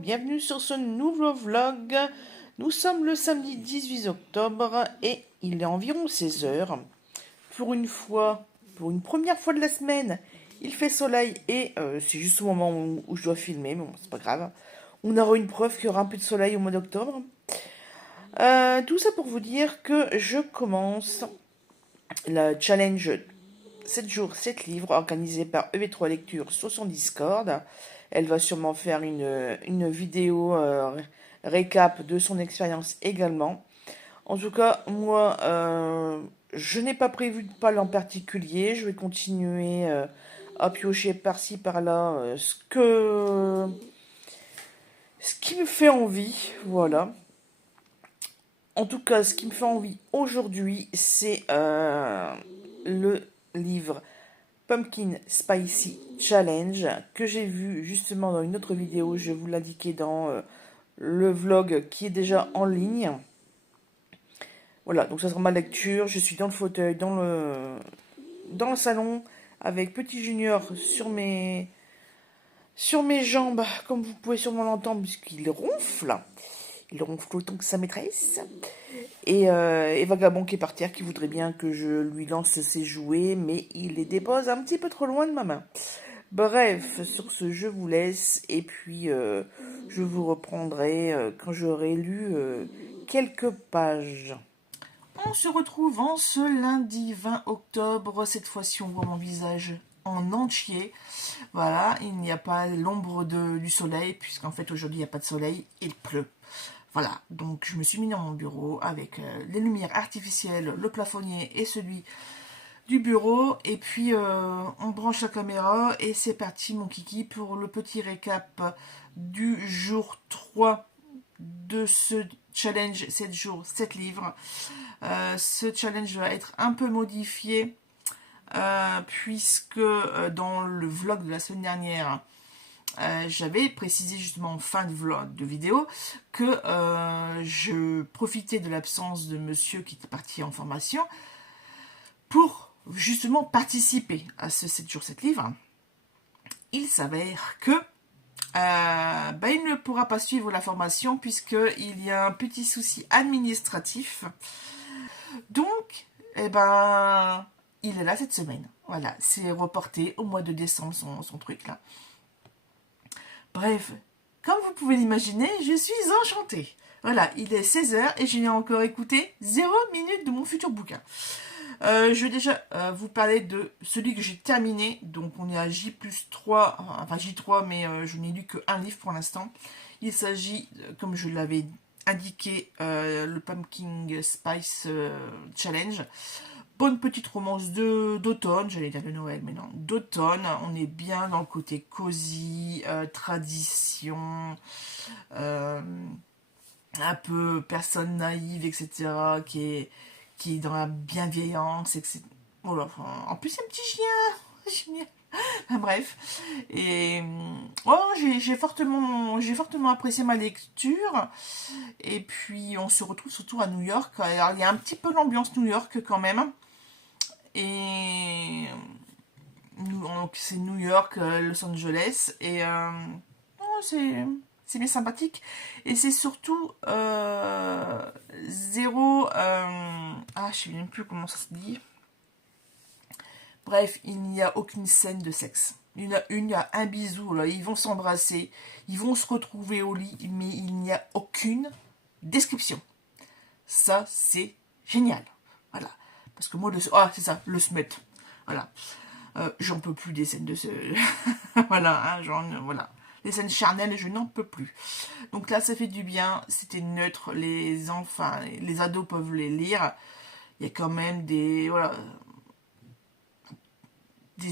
bienvenue sur ce nouveau vlog. Nous sommes le samedi 18 octobre et il est environ 16 heures. Pour une fois, pour une première fois de la semaine, il fait soleil et c'est juste au moment où je dois filmer, mais bon, c'est pas grave. On aura une preuve qu'il y aura un peu de soleil au mois d'octobre. Tout ça pour vous dire que je commence la challenge 7 jours, 7 livres organisée par EV3 Lecture sur son Discord. Elle va sûrement faire une vidéo récap de son expérience également. En tout cas, moi, je n'ai pas prévu de pal en particulier. Je vais continuer à piocher par-ci, par-là ce qui me fait envie. Voilà. En tout cas, ce qui me fait envie aujourd'hui, c'est le livre Pumpkin Spicy Challenge que j'ai vu justement dans une autre vidéo. Je vais vous l'indiquer dans le vlog qui est déjà en ligne. Voilà, donc ça sera ma lecture. Je suis dans le fauteuil, dans le salon, avec Petit Junior sur mes jambes, comme vous pouvez sûrement l'entendre, puisqu'il ronfle. Il ronfle autant que sa maîtresse. Et Vagabond qui est par terre, qui voudrait bien que je lui lance ses jouets, mais il les dépose un petit peu trop loin de ma main. Bref, sur ce, je vous laisse, et puis je vous reprendrai quand j'aurai lu quelques pages. On se retrouve en ce lundi 20 octobre. Cette fois-ci, on voit mon visage en entier. Voilà, il n'y a pas l'ombre du soleil, puisqu'en fait, aujourd'hui, il n'y a pas de soleil, il pleut. Voilà, donc je me suis mis dans mon bureau avec les lumières artificielles, le plafonnier et celui du bureau. Et puis, on branche la caméra et c'est parti, mon kiki, pour le petit récap du jour 3 de ce challenge 7 jours, 7 livres. Ce challenge va être un peu modifié puisque dans le vlog de la semaine dernière, j'avais précisé justement en fin de vlog de vidéo que je profitais de l'absence de monsieur qui était parti en formation pour justement participer à ce 7 jours 7 livres. Il s'avère que il ne pourra pas suivre la formation puisqu'il y a un petit souci administratif. Donc, il est là cette semaine. Voilà, c'est reporté au mois de décembre son truc là. Bref, comme vous pouvez l'imaginer, je suis enchantée. Voilà, il est 16 heures et je n'ai encore écouté 0 minute de mon futur bouquin. Je vais déjà vous parler de celui que j'ai terminé. Donc on est à J+3, enfin J3, mais je n'ai lu qu'un livre pour l'instant. Il s'agit, comme je l'avais indiqué, le Pumpkin Spice Challenge. Bonne petite romance d'automne, j'allais dire de Noël, mais non, d'automne. On est bien dans le côté cosy, tradition, un peu personne naïve, etc., qui est dans la bienveillance, etc. Oh là, en plus, c'est un petit chien, génial. Bref, et j'ai fortement apprécié ma lecture. Et puis, on se retrouve surtout à New York. Alors, il y a un petit peu l'ambiance New York quand même. Et donc c'est New York, Los Angeles, et c'est bien sympathique. Et c'est surtout zéro. Je sais même plus comment ça se dit. Bref, il n'y a aucune scène de sexe. Il y a un bisou, là, ils vont s'embrasser, ils vont se retrouver au lit, mais il n'y a aucune description. Ça, c'est génial. Voilà. Parce que moi, c'est ça, le smut. Voilà. J'en peux plus des scènes de ce... voilà, voilà. Les scènes charnelles, je n'en peux plus. Donc là, ça fait du bien. C'était neutre. Les enfants, les ados peuvent les lire. Il y a quand même des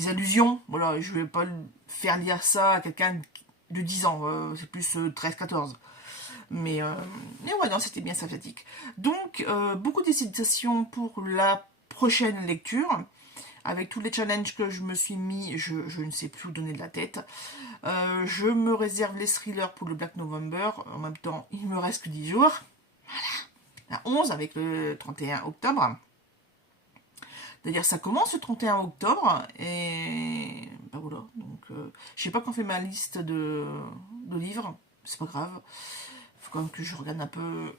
allusions. Voilà, je vais pas faire lire ça à quelqu'un de 10 ans. C'est plus 13-14. Mais ouais, non, c'était bien sympathique. Donc, beaucoup d'hésitations pour la prochaine lecture. Avec tous les challenges que je me suis mis, je ne sais plus où donner de la tête. Je me réserve les thrillers pour le Black November. En même temps, il me reste que 10 jours. Voilà. À 11 avec le 31 octobre. D'ailleurs, ça commence le 31 octobre. Et voilà. Donc, je sais pas quand on fait ma liste de livres. c'est pas grave. Faut quand même que je regarde un peu.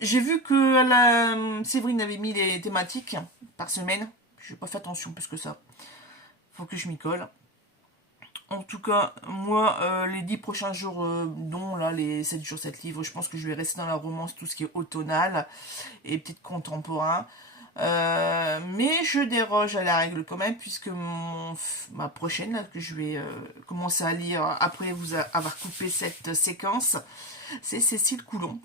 J'ai vu que Séverine avait mis les thématiques par semaine. Je n'ai pas fait attention plus que ça. Faut que je m'y colle. En tout cas, moi, les 10 prochains jours, dont là, les 7 jours, 7 livres, je pense que je vais rester dans la romance, tout ce qui est automnal et peut-être contemporain. Mais je déroge à la règle quand même, puisque ma prochaine, là, que je vais commencer à lire après vous avoir coupé cette séquence, c'est Cécile Coulon.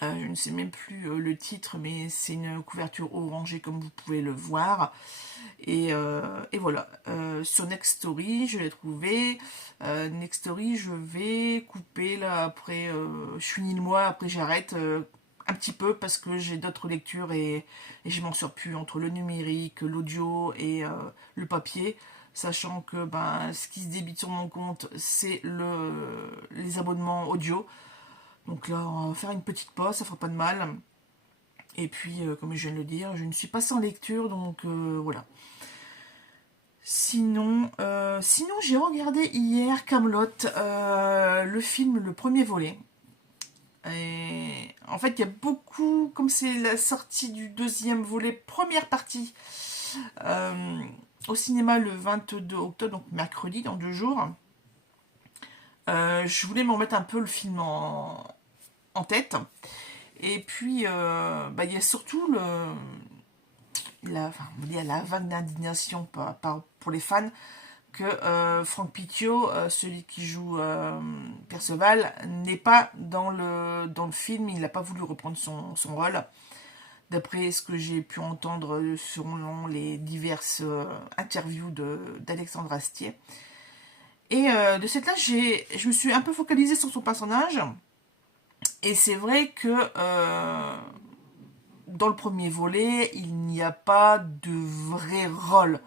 Je ne sais même plus le titre, mais c'est une couverture orangée comme vous pouvez le voir. Et voilà. Sur Next Story, je l'ai trouvé. Next Story, je vais couper là après. Je finis le mois, après j'arrête un petit peu parce que j'ai d'autres lectures et je m'en sors plus entre le numérique, l'audio et le papier. Sachant que ben, ce qui se débite sur mon compte, c'est les abonnements audio. Donc là, on va faire une petite pause, ça fera pas de mal. Et puis, comme je viens de le dire, je ne suis pas sans lecture, donc voilà. Sinon, j'ai regardé hier Kaamelott, le film, le premier volet. Et en fait, il y a beaucoup, comme c'est la sortie du deuxième volet, première partie, au cinéma le 22 octobre, donc mercredi, dans 2 jours. Je voulais me remettre un peu le film en tête. Et puis, bah, il y a surtout la vague d'indignation pour les fans que Franck Pittiot, celui qui joue Perceval, n'est pas dans le film. Il n'a pas voulu reprendre son rôle. D'après ce que j'ai pu entendre selon les diverses interviews d'Alexandre Astier. Et de cette là, je me suis un peu focalisée sur son personnage. Et c'est vrai que dans le premier volet, il n'y a pas de vrai rôle.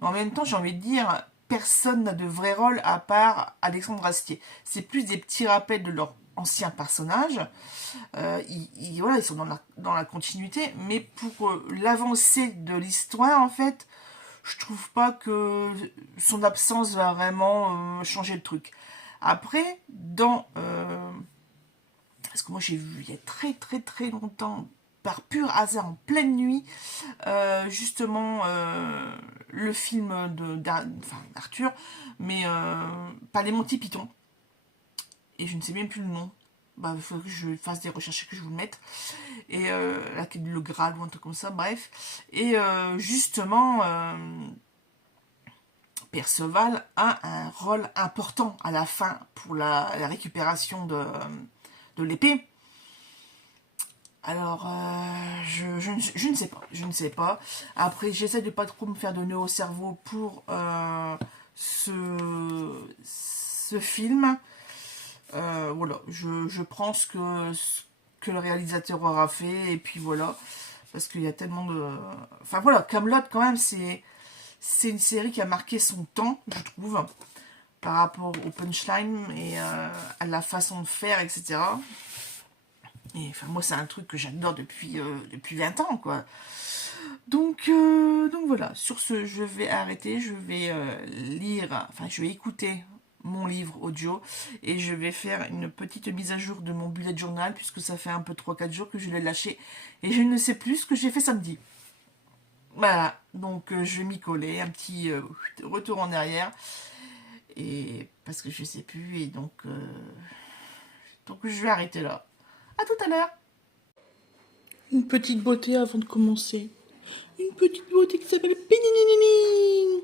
Mais en même temps, j'ai envie de dire, personne n'a de vrai rôle à part Alexandre Astier. C'est plus des petits rappels de leur ancien personnage. Voilà, ils sont dans la continuité. Mais pour l'avancée de l'histoire, en fait, je trouve pas que son absence va vraiment changer le truc. Après, parce que moi j'ai vu il y a très très très longtemps, par pur hasard, en pleine nuit, justement le film d'Arthur, mais par les Monty Python. Et je ne sais même plus le nom. Bah, il faudrait que je fasse des recherches et que je vous le mette. Et le Graal ou un truc comme ça, bref. Et justement, Perceval a un rôle important à la fin pour la récupération de l'épée. Alors, je ne sais pas. Je ne sais pas. Après, j'essaie de pas trop me faire de nœuds au cerveau pour ce film. Voilà, je prends ce que le réalisateur aura fait, et puis voilà. Parce qu'il y a tellement de... Enfin voilà, Kaamelott, quand même, c'est une série qui a marqué son temps, je trouve, par rapport au punchline et à la façon de faire, etc. Et enfin, moi, c'est un truc que j'adore depuis 20 ans, quoi. Donc voilà, sur ce, je vais arrêter, je vais je vais écouter mon livre audio et je vais faire une petite mise à jour de mon bullet journal puisque ça fait un peu 3-4 jours que je l'ai lâché et je ne sais plus ce que j'ai fait samedi. Voilà, donc je vais m'y coller, un petit retour en arrière et parce que je sais plus et donc je vais arrêter là. À tout à l'heure. Une petite beauté avant de commencer. Une petite beauté qui s'appelle Pénininini.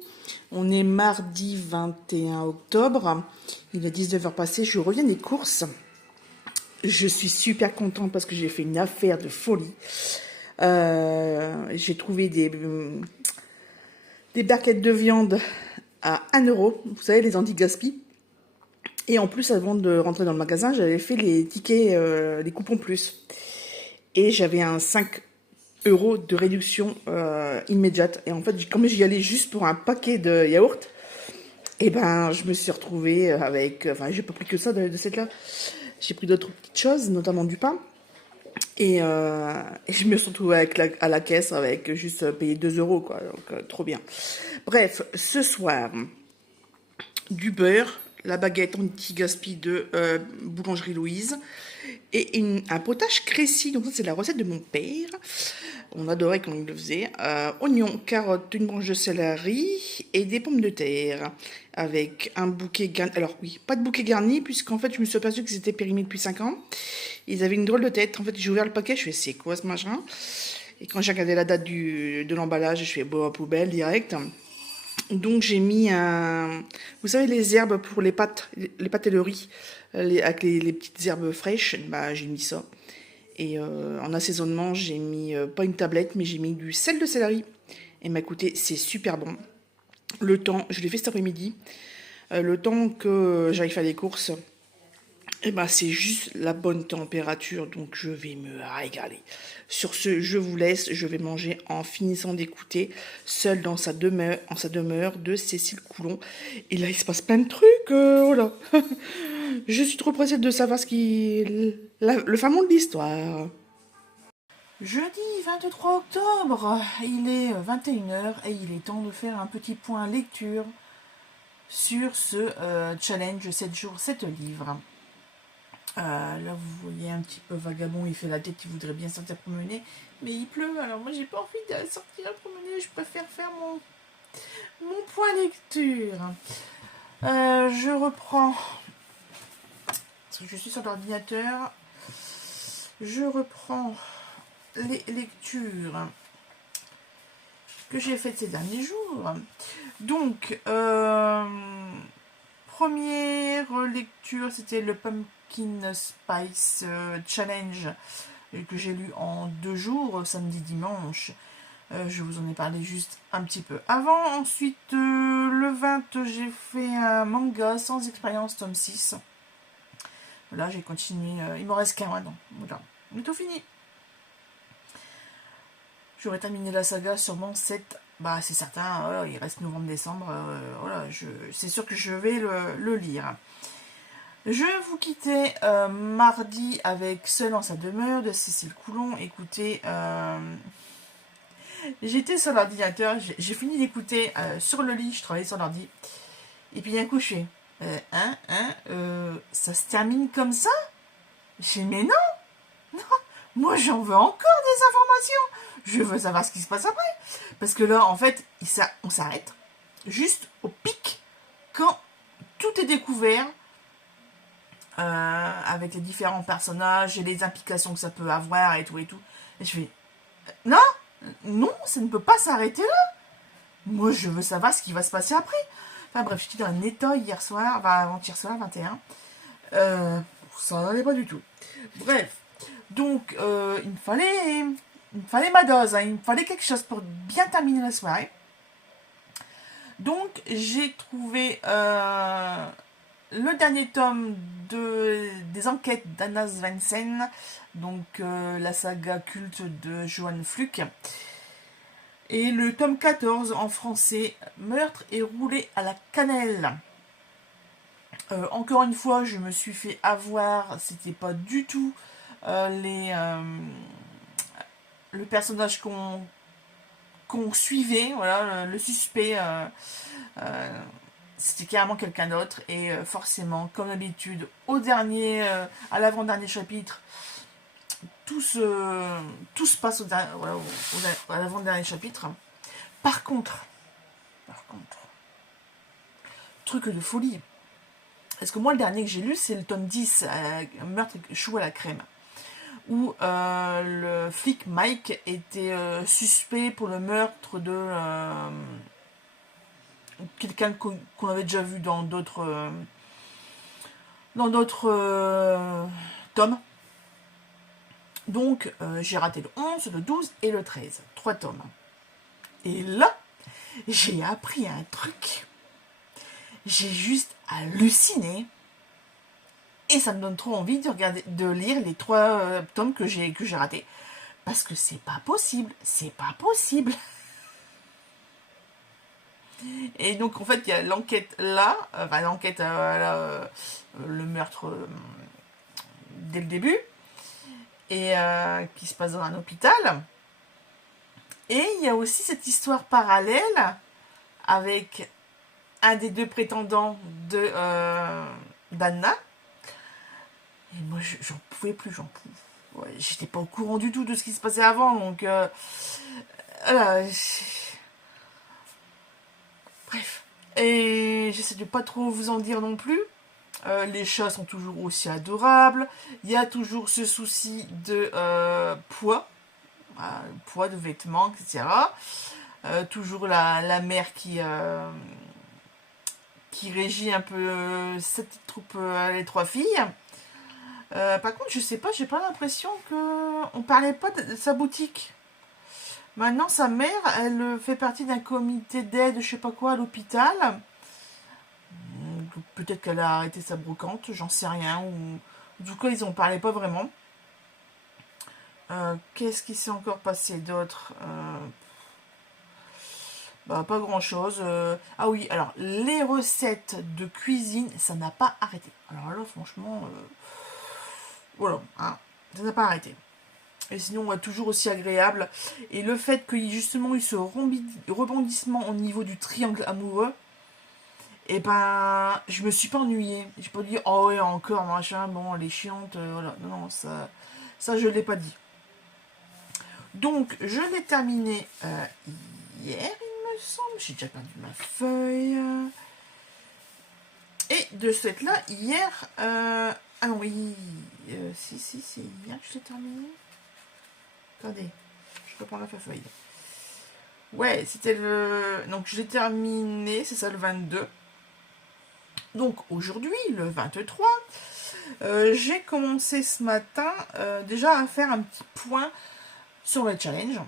On est mardi 21 octobre. Il est 19h passé. Je reviens des courses. Je suis super contente parce que j'ai fait une affaire de folie. J'ai trouvé des barquettes de viande à 1€. Vous savez, les anti-gaspi. Et en plus, avant de rentrer dans le magasin, j'avais fait les tickets, les coupons plus. Et j'avais un 5€ de réduction immédiate. Et en fait, comme j'y allais juste pour un paquet de yaourts, et ben, je me suis retrouvée avec... Enfin, j'ai pas pris que ça de cette là. J'ai pris d'autres petites choses, notamment du pain. Et je me suis retrouvée à la caisse avec juste payer 2€, quoi. Donc, trop bien. Bref, ce soir, du beurre, la baguette anti-gaspi de Boulangerie Louise et un potage Crécy. Donc ça c'est la recette de mon père. On adorait quand il le faisait. Oignons, carottes, une branche de céleri et des pommes de terre avec un bouquet garni. Alors oui, pas de bouquet garni puisqu'en fait je me suis aperçue qu'ils étaient périmés depuis 5 ans. Ils avaient une drôle de tête. En fait j'ai ouvert le paquet, je fais c'est quoi ce machin? Et quand j'ai regardé la date de l'emballage, je fais bon à poubelle direct. Donc j'ai mis un... Vous savez les herbes pour les pâtes et le riz, avec les petites herbes fraîches, bah j'ai mis ça. Et en assaisonnement, j'ai mis pas une tablette, mais j'ai mis du sel de céleri. Et m'a écoutez, c'est super bon. Le temps, je l'ai fait cet après-midi. Le temps que j'arrive faire les courses, et ben c'est juste la bonne température, donc je vais me régaler. Sur ce, je vous laisse, je vais manger en finissant d'écouter Seule dans sa demeure de Cécile Coulon. Et là, il se passe plein de trucs, oh là. Je suis trop pressée de savoir le fin mot de l'histoire. Jeudi 23 octobre, il est 21h et il est temps de faire un petit point lecture sur ce challenge 7 jours, 7 livres. Là, vous voyez un petit peu Vagabond, il fait la tête, il voudrait bien sortir promener, mais il pleut, alors moi j'ai pas envie de sortir promener, je préfère faire mon point lecture. Je reprends, parce que je suis sur l'ordinateur, je reprends les lectures que j'ai faites ces derniers jours. Donc, première lecture, c'était le Pumpkin Spice Challenge que j'ai lu en 2 jours, samedi, dimanche. Je vous en ai parlé juste un petit peu avant. Ensuite, le 20, j'ai fait un manga sans expérience, tome 6. Voilà, j'ai continué. Il m'en reste qu'un maintenant. Voilà, mais tout fini. J'aurais terminé la saga sûrement 7. Bah, c'est certain, voilà, il reste novembre-décembre. Voilà, c'est sûr que je vais le lire. Je vous quittais mardi avec Seule en sa demeure de Cécile Coulon. Écoutez, j'étais sur l'ordinateur, j'ai fini d'écouter sur le lit, je travaillais sur l'ordi. Et puis d'un coup, je fais ça se termine comme ça? Je fais mais non, moi j'en veux encore des informations. Je veux savoir ce qui se passe après. Parce que là, en fait, on s'arrête juste au pic quand tout est découvert avec les différents personnages et les implications que ça peut avoir et tout et tout. Et je fais non, ça ne peut pas s'arrêter là. Moi, je veux savoir ce qui va se passer après. Enfin bref, j'étais dans un état hier soir, avant-hier soir, 21. Ça n'allait pas du tout. Bref, donc il me fallait ma dose, hein. Il me fallait quelque chose pour bien terminer la soirée. Donc j'ai trouvé le dernier tome des enquêtes d'Anna Svensson, donc la saga culte de Johan Fluck. Et le tome 14 en français, Meurtre et roulé à la cannelle. Encore une fois, je me suis fait avoir, c'était pas du tout le personnage qu'on suivait, voilà, le suspect, c'était carrément quelqu'un d'autre, et forcément, comme d'habitude, à l'avant-dernier chapitre, tout se passe à l'avant-dernier chapitre. Par contre, truc de folie. Parce que moi, le dernier que j'ai lu, c'est le tome 10, Meurtre et chou à la crème, où le flic Mike était suspect pour le meurtre de quelqu'un qu'on avait déjà vu dans d'autres tomes. Donc, j'ai raté le 11, le 12 et le 13. 3 tomes. Et là, j'ai appris un truc. J'ai juste halluciné. Et ça me donne trop envie de lire les 3 tomes que j'ai ratés. Parce que c'est pas possible. C'est pas possible. Et donc, en fait, il y a l'enquête là. L'enquête, le meurtre dès le début. Et qui se passe dans un hôpital. Et il y a aussi cette histoire parallèle avec un des deux prétendants de d'Anna. Et moi, j'en pouvais plus, ouais, j'étais pas au courant du tout de ce qui se passait avant, donc voilà. Bref. Et j'essaie de pas trop vous en dire non plus. Les chats sont toujours aussi adorables. Il y a toujours ce souci de poids, poids de vêtements, etc. Toujours la mère qui régit un peu cette petite troupe, les trois filles. Par contre, je sais pas, j'ai pas l'impression que on parlait pas de sa boutique. Maintenant, sa mère, elle fait partie d'un comité d'aide, je sais pas quoi, à l'hôpital. Peut-être qu'elle a arrêté sa brocante, j'en sais rien. Ou... En tout cas, ils en parlaient pas vraiment. Qu'est-ce qui s'est encore passé d'autre bah, pas grand-chose. Ah oui, alors, les recettes de cuisine, ça n'a pas arrêté. Alors là, franchement, voilà, hein, ça n'a pas arrêté. Et sinon, toujours aussi agréable. Et le fait qu'il y ait justement eu ce rebondissement au niveau du triangle amoureux, et ben, je me suis pas ennuyée. J'ai pas dit, oh ouais, encore, machin, bon, elle est chiante, voilà. Non, non, ça je l'ai pas dit. Donc, je l'ai terminé hier, il me semble. J'ai déjà perdu ma feuille. Et de ce fait-là, hier, ah non, oui, si, c'est hier que je l'ai terminé. Attendez, je reprends la feuille. Ouais, c'était le... Donc, je l'ai terminé, c'est ça, le 22. Donc, aujourd'hui, le 23, j'ai commencé ce matin déjà à faire un petit point sur le challenge.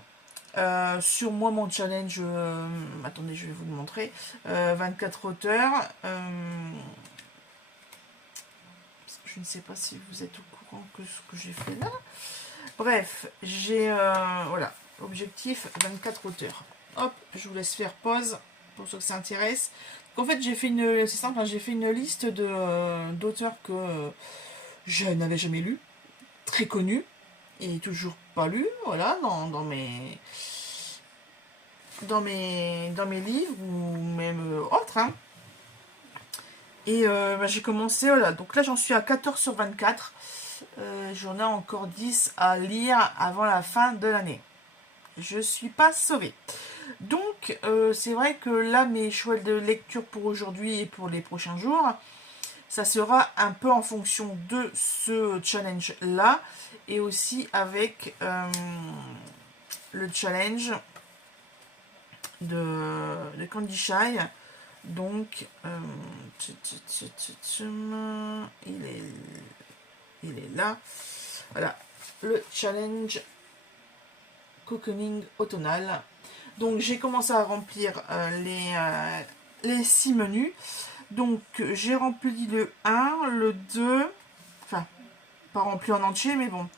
Sur moi, mon challenge, attendez, je vais vous le montrer. 24 auteurs. Je ne sais pas si vous êtes au courant que ce que j'ai fait là. Bref, j'ai voilà, objectif 24 auteurs. Hop, je vous laisse faire pause pour ceux que ça intéresse. En fait, j'ai fait une, c'est simple, hein, j'ai fait une liste de d'auteurs que je n'avais jamais lus, très connus et toujours pas lus, voilà, dans mes livres ou même autres. Hein. Et bah, j'ai commencé, voilà, donc là j'en suis à 14 sur 24. J'en ai encore 10 à lire avant la fin de l'année. Je suis pas sauvée. Donc, c'est vrai que là, mes choix de lecture pour aujourd'hui et pour les prochains jours, ça sera un peu en fonction de ce challenge-là et aussi avec le challenge de Candy Shy. Donc, il est là. Voilà, le challenge cocooning automnal. Donc j'ai commencé à remplir les 6 menus. Donc j'ai rempli le 1, le 2, enfin pas rempli en entier mais bon.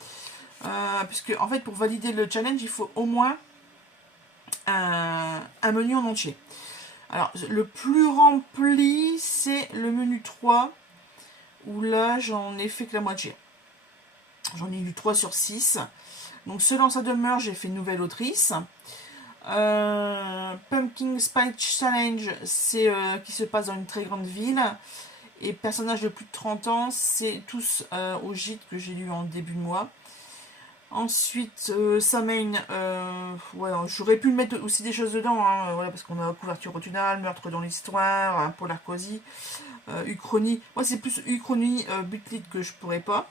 Puisque en fait pour valider le challenge il faut au moins un menu en entier. Alors le plus rempli c'est le menu 3 où là j'en ai fait que la moitié. J'en ai eu 3 sur 6. Donc selon sa demeure j'ai fait nouvelle autrice. Pumpkin Spice Challenge, c'est qui se passe dans une très grande ville. Et personnages de plus de 30 ans, c'est tous au gîte que j'ai lu en début de mois. Ensuite, Samhain, ouais, j'aurais pu mettre aussi des choses dedans, hein, voilà, parce qu'on a couverture automnale, meurtre dans l'histoire, un polar cosy, Uchronie. Moi, c'est plus Uchronie, Butlit que je pourrais pas.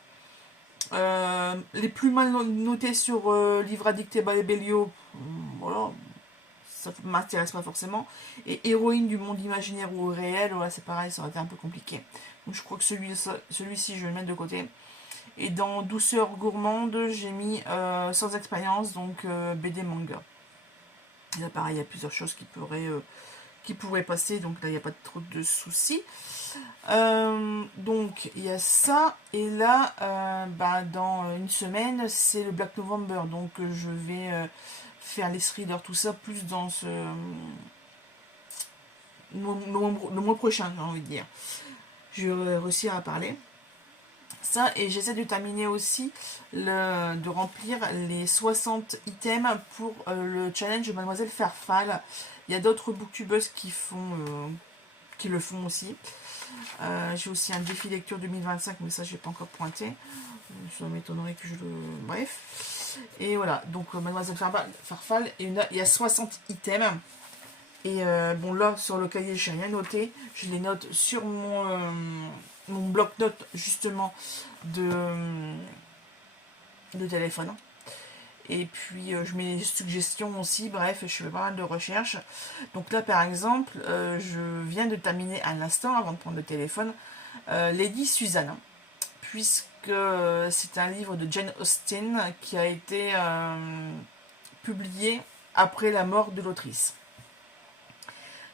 Les plus mal notés sur Livre addicté by Bellio, voilà, ça m'intéresse pas forcément. Et Héroïne du monde imaginaire ou réel, voilà, c'est pareil, ça aurait été un peu compliqué. Donc je crois que celui-ci, je vais le mettre de côté. Et dans Douceur gourmande, j'ai mis Sans expérience, donc BD manga. Et là, pareil, il y a plusieurs choses qui pourraient passer, donc là, il n'y a pas trop de soucis. Donc il y a ça et là dans une semaine c'est le Black November, donc je vais faire les readers, tout ça plus dans le mois prochain, j'ai envie de dire. Je vais réussir à parler ça et j'essaie de terminer aussi de remplir les 60 items pour le challenge de Mademoiselle Fairfall. Il y a d'autres booktubers qui font qui le font aussi. J'ai aussi un défi lecture 2025, mais ça, je n'ai pas encore pointé. Ça m'étonnerait que je le... Bref. Et voilà, donc Mademoiselle Farfal, et il y a 60 items. Et bon, là, sur le cahier, je n'ai rien noté. Je les note sur mon bloc-notes, justement, de téléphone. Et puis, je mets des suggestions aussi. Bref, je fais pas mal de recherches. Donc là, par exemple, je viens de terminer à l'instant, avant de prendre le téléphone, Lady Susan. Puisque c'est un livre de Jane Austen qui a été publié après la mort de l'autrice.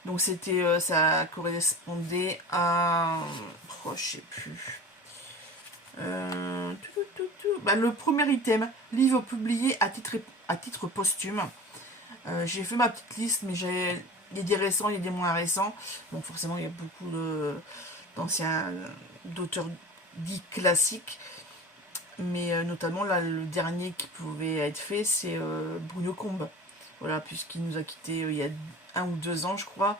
Donc c'était, ça correspondait à... Oh, je sais plus. Le premier item, livre publié à titre posthume. J'ai fait ma petite liste, mais il y a des récents, il y a des moins récents. Bon, forcément, il y a beaucoup d'anciens d'auteurs dits classiques. Mais notamment, là, le dernier qui pouvait être fait, c'est Bruno Combe. Voilà, puisqu'il nous a quittés il y a 1 ou 2 ans, je crois.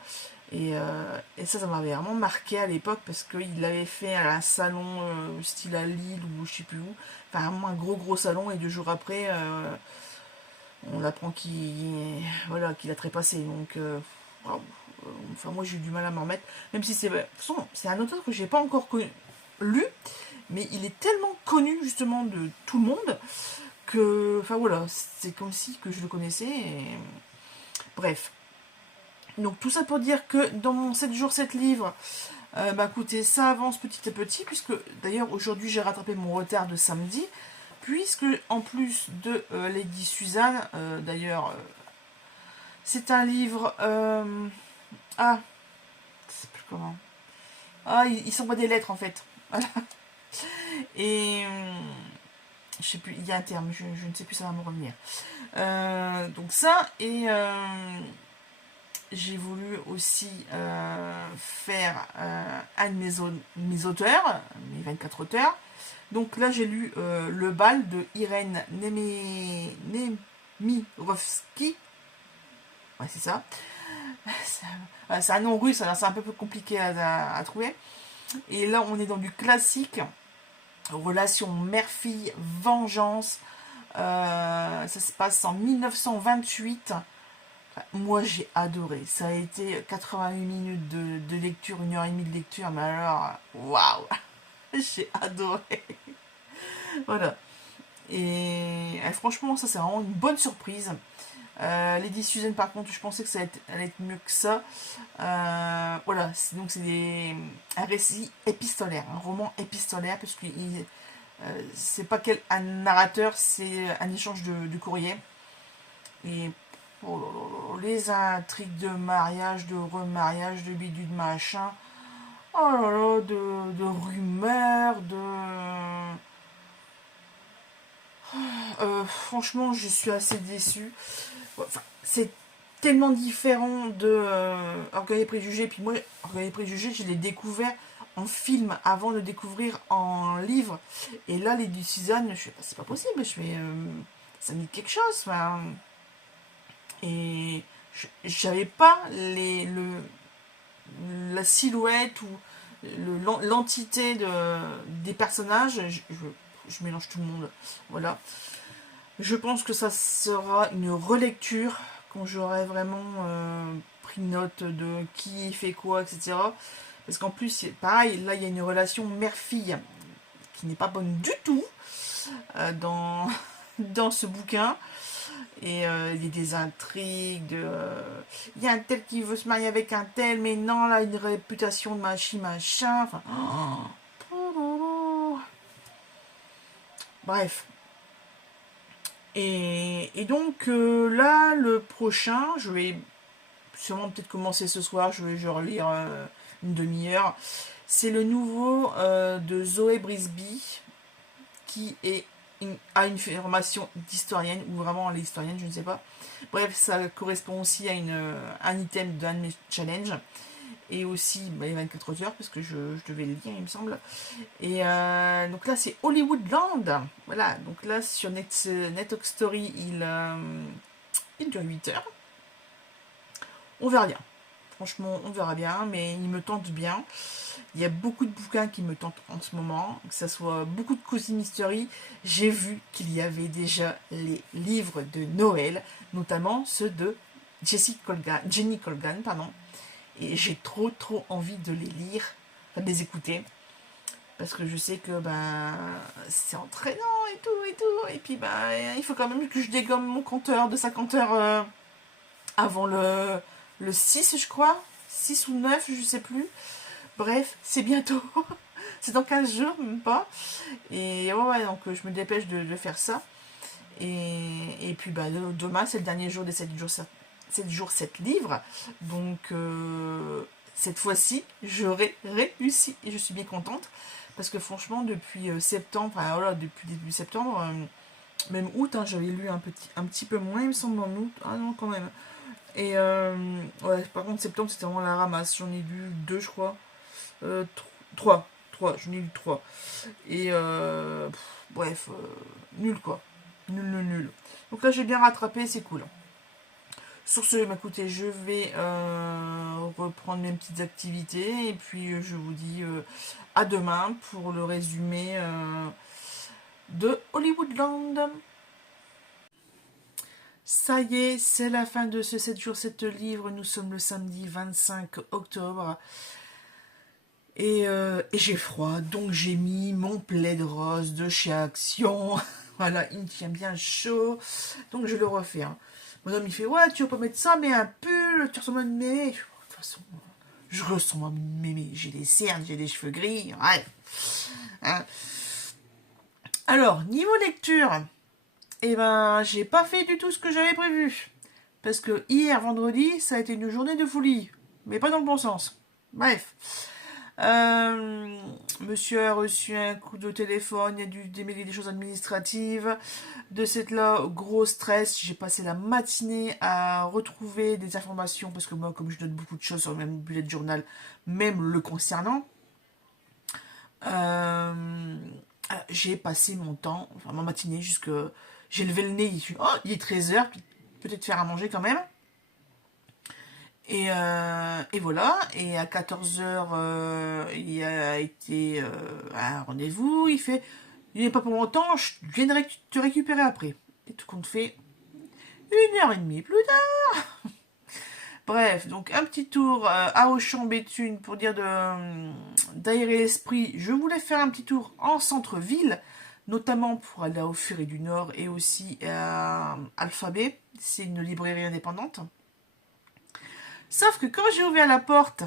Et ça m'avait vraiment marqué à l'époque parce qu'il l'avait fait à un salon style à Lille ou je sais plus où. Enfin, vraiment un gros salon. Et 2 jours après, on apprend qu'il a trépassé. Donc, enfin, moi j'ai eu du mal à m'en remettre. Même si c'est un auteur que j'ai pas encore lu. Mais il est tellement connu justement de tout le monde que, enfin voilà, c'est comme si que je le connaissais. Bref. Donc tout ça pour dire que dans mon 7 jours 7 livres, écoutez, ça avance petit à petit, puisque d'ailleurs aujourd'hui j'ai rattrapé mon retard de samedi, puisque en plus de Lady Suzanne, d'ailleurs, c'est un livre... je sais plus comment. Il s'envoie des lettres en fait. Voilà. Et je sais plus, il y a un terme, je ne sais plus, ça va me revenir. Donc ça, et j'ai voulu aussi faire un de mes auteurs, mes 24 auteurs. Donc là, j'ai lu Le bal de Irène Nemirovsky. Ouais, c'est ça. C'est un nom russe, alors c'est un peu plus compliqué à trouver. Et là, on est dans du classique. Relation mère-fille, vengeance. Ça se passe en 1928. Moi, j'ai adoré. Ça a été 88 minutes de lecture, 1h30 de lecture, mais alors, waouh, j'ai adoré. Voilà. Et franchement, ça, c'est vraiment une bonne surprise. Lady Susan, par contre, je pensais que ça allait être mieux que ça. Voilà, donc c'est un récit épistolaire, un roman épistolaire, parce que c'est pas un narrateur, c'est un échange de courrier. Et oh là là là, les intrigues de mariage, de remariage, de bidule, de machin. Oh là là, de rumeurs, franchement, je suis assez déçue. Enfin, c'est tellement différent de Orgueil et Préjugés. Puis moi, Orgueil et Préjugés, je l'ai découvert en film avant de découvrir en livre. Et là, les du Suzanne, je fais, c'est pas possible. Je fais, ça me dit quelque chose. Enfin, et j'avais pas la silhouette ou l'entité des personnages. Je mélange tout le monde. Voilà. Je pense que ça sera une relecture quand j'aurai vraiment pris note de qui fait quoi, etc. Parce qu'en plus, pareil, là, il y a une relation mère-fille qui n'est pas bonne du tout dans ce bouquin. Et il y a des intrigues, il y a un tel qui veut se marier avec un tel, mais non, là, une réputation de machin. Enfin, bref. Et donc là, le prochain, je vais sûrement peut-être commencer ce soir, je vais relire une demi-heure. C'est le nouveau de Zoé Brisby, qui a une formation d'historienne, ou vraiment elle est historienne, je ne sais pas. Bref, ça correspond aussi à un item d'un de mes challenges. Et aussi les 24 heures, parce que je devais le lire, il me semble. Et donc là, c'est Hollywoodland. Voilà, donc là, sur Netox Story, il dure 8 heures. On verra bien. franchement, on verra bien, mais il me tente bien. Il y a beaucoup de bouquins qui me tentent en ce moment, que ce soit beaucoup de Cozy Mystery. J'ai vu qu'il y avait déjà les livres de Noël, notamment ceux de Jenny Colgan, pardon. Et j'ai trop envie de les lire, enfin de les écouter, parce que je sais que ben c'est entraînant et tout. Et puis ben il faut quand même que je dégomme mon compteur de 50 heures avant le 6, je crois. 6 ou 9, je sais plus. Bref, c'est bientôt. C'est dans 15 jours, même pas. Et ouais, donc je me dépêche de faire ça. Et puis bah, demain, c'est le dernier jour des 7 jours, 7 jours, 7 livres. Donc cette fois-ci, j'aurai réussi. Et je suis bien contente. Parce que franchement, depuis septembre, enfin voilà, depuis début septembre, même août, hein, j'avais lu un petit peu moins, il me semble, en août. Ah non, quand même. Et ouais, par contre, septembre, c'était vraiment la ramasse. J'en ai lu 2, je crois. 3. J'en ai lu 3. Et bref, nul quoi. Nul. Donc là, j'ai bien rattrapé, c'est cool. Sur ce, écoutez, je vais reprendre mes petites activités. Et puis, je vous dis à demain pour le résumé de Hollywoodland. Ça y est, c'est la fin de ce 7 jours, 7 livres. Nous sommes le samedi 25 octobre. Et j'ai froid, donc j'ai mis mon plaid rose de chez Action. Voilà, il me tient bien chaud. Donc je le refais. Hein. Mon homme, il fait, ouais, tu vas pas mettre ça, mais un pull, tu ressembles à une mémé. De toute façon, je ressemble à une mémé. J'ai des cernes, j'ai des cheveux gris. Ouais. Hein. Alors, niveau lecture, eh ben, j'ai pas fait du tout ce que j'avais prévu. Parce que hier, vendredi, ça a été une journée de folie. Mais pas dans le bon sens. Bref. Monsieur a reçu un coup de téléphone, il a dû démêler des choses administratives. De cette là, gros stress. J'ai passé la matinée à retrouver des informations parce que moi, comme je note beaucoup de choses sur le même bullet journal, même le concernant, j'ai passé mon temps, enfin ma matinée, jusque. J'ai levé le nez, il est 13h, peut-être faire à manger quand même. Et voilà, et à 14h, il a été à un rendez-vous, il n'est pas pour longtemps, je viens de te récupérer après. Et tout compte fait, 1h30 plus tard. Bref, donc un petit tour à Auchan-Béthune pour dire d'aérer l'esprit. Je voulais faire un petit tour en centre-ville, notamment pour aller au Furet du Nord et aussi à Alphabet, c'est une librairie indépendante. Sauf que quand j'ai ouvert la porte,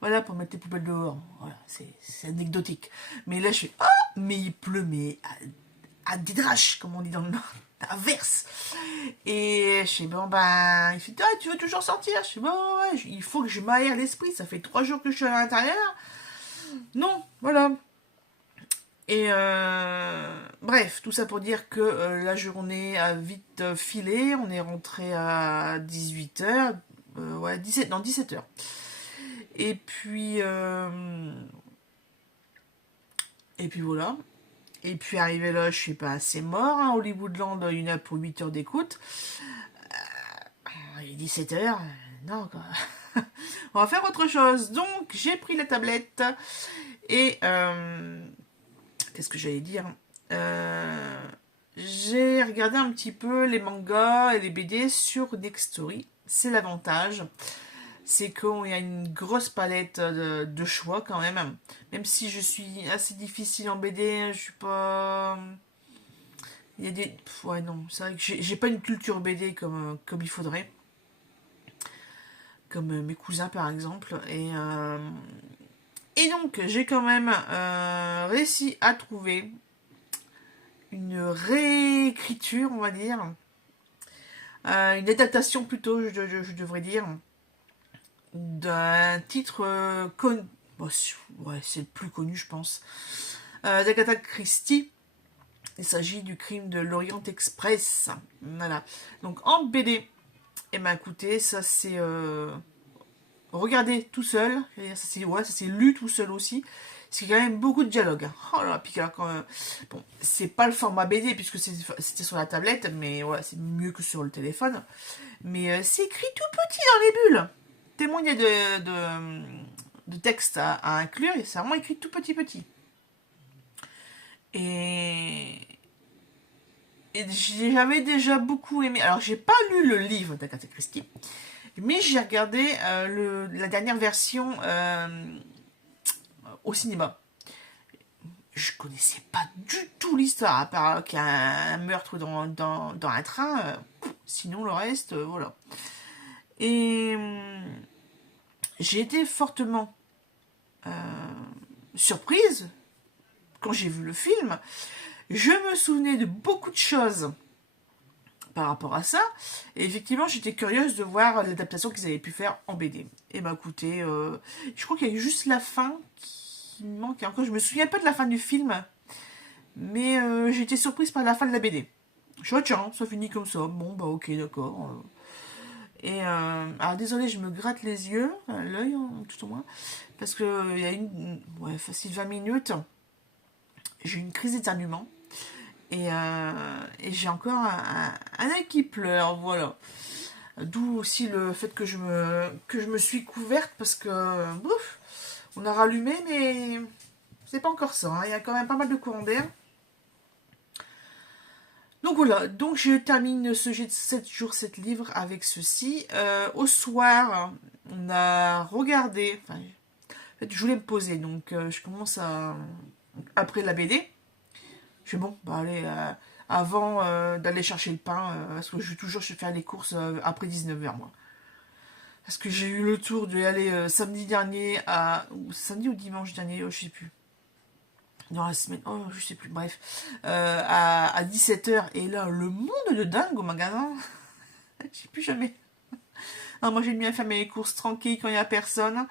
voilà, pour mettre les poubelles dehors, voilà, c'est anecdotique. Mais là, je fais, oh, mais il pleut, mais à des draches, comme on dit dans le Nord, à verse. Et je fais, bon, ben, il fait, ah, tu veux toujours sortir? Je fais, bon, ouais, il faut que je m'aère l'esprit, ça fait 3 jours que je suis à l'intérieur. Non, voilà. Et bref, tout ça pour dire que la journée a vite filé. On est rentré à 18h. Ouais, 17h. Et puis voilà. Et puis arrivé là, je sais pas, c'est mort. Hein, Hollywoodland, il y en a pour 8 heures d'écoute. Il est 17h. Non, quoi. On va faire autre chose. Donc, j'ai pris la tablette. Et qu'est-ce que j'allais dire? J'ai regardé un petit peu les mangas et les BD sur Nextory. C'est l'avantage. C'est qu'il y a une grosse palette de choix quand même. Même si je suis assez difficile en BD, je suis pas... Il y a des... Ouais, non, c'est vrai que j'ai pas une culture BD comme il faudrait. Comme mes cousins par exemple. Et donc, j'ai quand même réussi à trouver une réécriture, on va dire. Une adaptation plutôt, je devrais dire, d'un titre connu. Bon, ouais, c'est le plus connu, je pense. D'Agatha Christie. Il s'agit du crime de l'Orient Express. Voilà. Donc, en BD, eh ben, écoutez, ça c'est... regardez tout seul. Ça c'est lu tout seul aussi. Parce qu'il y a quand même beaucoup de dialogue. Hein. Oh là là, puis alors, bon, c'est pas le format BD puisque c'était sur la tablette, mais ouais, c'est mieux que sur le téléphone. Mais c'est écrit tout petit dans les bulles. Tellement il y a de texte à inclure, et c'est vraiment écrit tout petit petit. Et, j'avais déjà beaucoup aimé. Alors, j'ai pas lu le livre d'Agatha Christie, mais j'ai regardé la dernière version au cinéma. Je connaissais pas du tout l'histoire, à part qu'il y a un meurtre dans un train. Sinon, le reste, voilà. Et j'ai été fortement surprise quand j'ai vu le film. Je me souvenais de beaucoup de choses par rapport à ça. Et effectivement, j'étais curieuse de voir l'adaptation qu'ils avaient pu faire en BD. Et bah écoutez, je crois qu'il y a eu juste la fin qui me manque. Encore, je me souviens pas de la fin du film, mais j'ai été surprise par la fin de la BD. Je suis tiens, ça finit comme ça. Bon, bah ok, d'accord. Et alors désolé, je me gratte les yeux, l'œil tout au moins, parce que il y a ouais, facile 20 minutes, j'ai eu une crise d'éternuement. Et j'ai encore un œil qui pleure, voilà. D'où aussi le fait que je me suis couverte parce que, bouf, on a rallumé, mais c'est pas encore ça. Hein. Il y a quand même pas mal de courant d'air. Donc voilà, donc je termine ce jet de 7 jours, 7 livres avec ceci. Au soir, on a regardé, enfin, en fait, je voulais me poser, donc je commence après la BD. Je fais bon, bah allez, avant d'aller chercher le pain, parce que je vais toujours faire les courses après 19h, moi. Parce que j'ai eu le tour de aller samedi dernier samedi ou dimanche dernier, je sais plus. Dans la semaine, oh, je sais plus, bref. À 17h, et là, le monde de dingue au magasin. Je sais plus jamais. Non, moi, j'aime bien faire mes courses tranquilles quand il n'y a personne.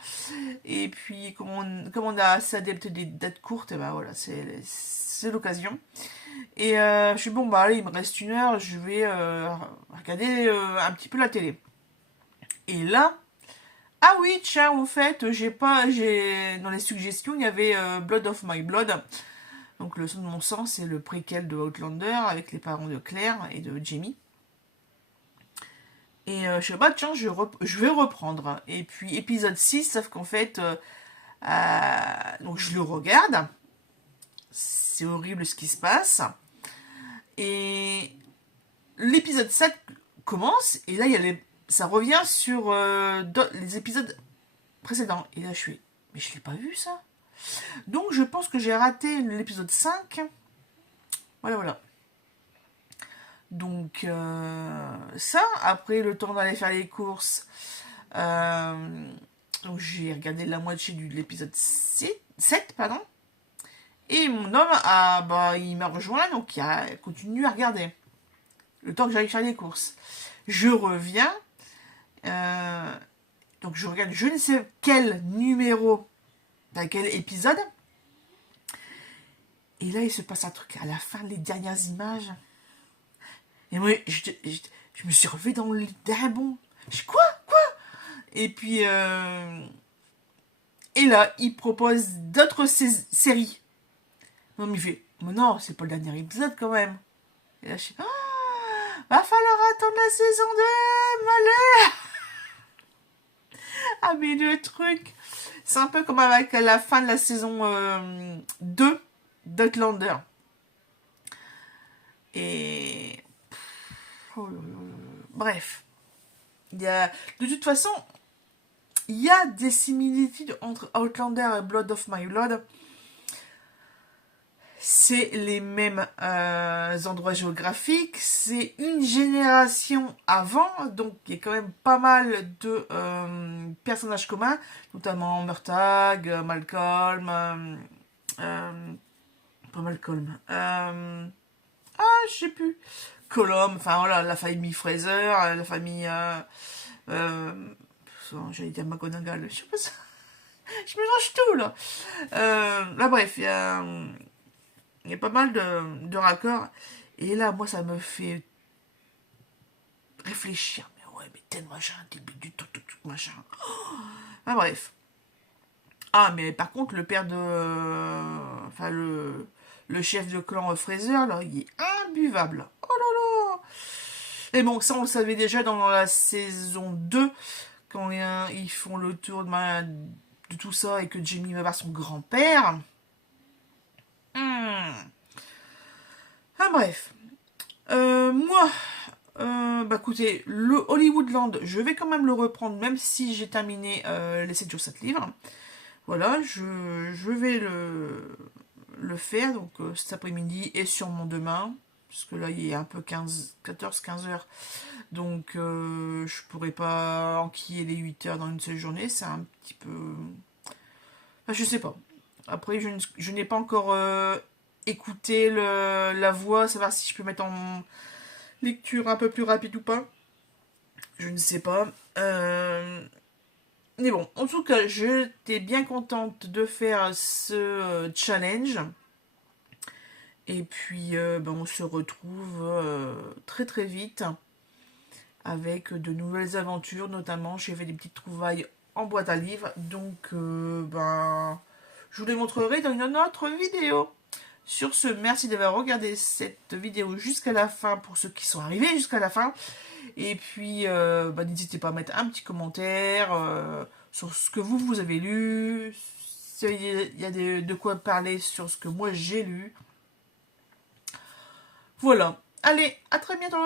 Et puis, comme on a assez adepte des dates courtes, et ben voilà, c'est l'occasion. Et je suis bon, bah allez, il me reste 1 heure, je vais regarder un petit peu la télé. Et là, ah oui, tiens, en fait, dans les suggestions, il y avait Blood of My Blood. Donc le son de mon sang, c'est le préquel de Outlander avec les parents de Claire et de Jamie. Et je sais pas, tiens, je vais reprendre. Et puis épisode 6, sauf qu'en fait, donc je le regarde. C'est horrible ce qui se passe. Et l'épisode 7 commence, et là, ça revient sur les épisodes précédents. Et là, je suis, mais je l'ai pas vu ça. Donc, je pense que j'ai raté l'épisode 5. Voilà, voilà. Donc, ça, après le temps d'aller faire les courses, donc j'ai regardé la moitié de l'épisode 7, pardon. Et mon homme, il m'a rejoint, donc il a continué à regarder. Le temps que j'aille faire les courses. Je reviens, donc je regarde je ne sais quel numéro, quel épisode. Et là, il se passe un truc à la fin, les dernières images. Et moi, je me suis relevé dans le lit d'un bond. Je dis, quoi? Et puis, et là, il propose d'autres séries. Non, mais il fait, mais non, c'est pas le dernier épisode quand même. Et là, je dis, va falloir attendre la saison 2, malheur. Ah, mais le truc, c'est un peu comme avec la fin de la saison 2 d'Outlander. Et... Oh là là. Bref. De toute façon, il y a des similitudes entre Outlander et Blood of My Blood. C'est les mêmes endroits géographiques, c'est une génération avant, donc il y a quand même pas mal de personnages communs, notamment Murtagh, Malcolm, pas Malcolm, je sais plus, Colum, enfin voilà, la famille Fraser, la famille, j'allais dire McGonagall, je sais pas ça, je mélange tout là. Là bref, il y a pas mal de raccords. Et là, moi, ça me fait réfléchir. Mais ouais, mais tel machin, tel but du tout, machin. Bref. Ah, mais par contre, le père de... Enfin, le chef de clan Fraser, là, il est imbuvable. Oh là là. Et bon, ça, on le savait déjà dans la saison 2 quand ils font le tour de tout ça et que Jamie va voir son grand-père. Ah, bref. Moi, bah écoutez, le Hollywoodland, je vais quand même le reprendre, même si j'ai terminé les 7 jours 7 livres. Voilà, je vais le faire, donc cet après-midi et sûrement demain, parce que là il est un peu 14-15 heures, donc je pourrais pas enquiller les 8 heures dans une seule journée, c'est un petit peu... Enfin, je sais pas. Après, je n'ai pas encore écouté la voix, savoir si je peux mettre en lecture un peu plus rapide ou pas. Je ne sais pas. Mais bon, en tout cas, j'étais bien contente de faire ce challenge. Et puis, ben, on se retrouve très très vite avec de nouvelles aventures. Notamment, j'ai fait des petites trouvailles en boîte à livres. Donc, ben, je vous les montrerai dans une autre vidéo. Sur ce, merci d'avoir regardé cette vidéo jusqu'à la fin pour ceux qui sont arrivés jusqu'à la fin. Et puis, bah, n'hésitez pas à mettre un petit commentaire sur ce que vous avez lu. Il y a de quoi parler sur ce que moi j'ai lu. Voilà. Allez, à très bientôt.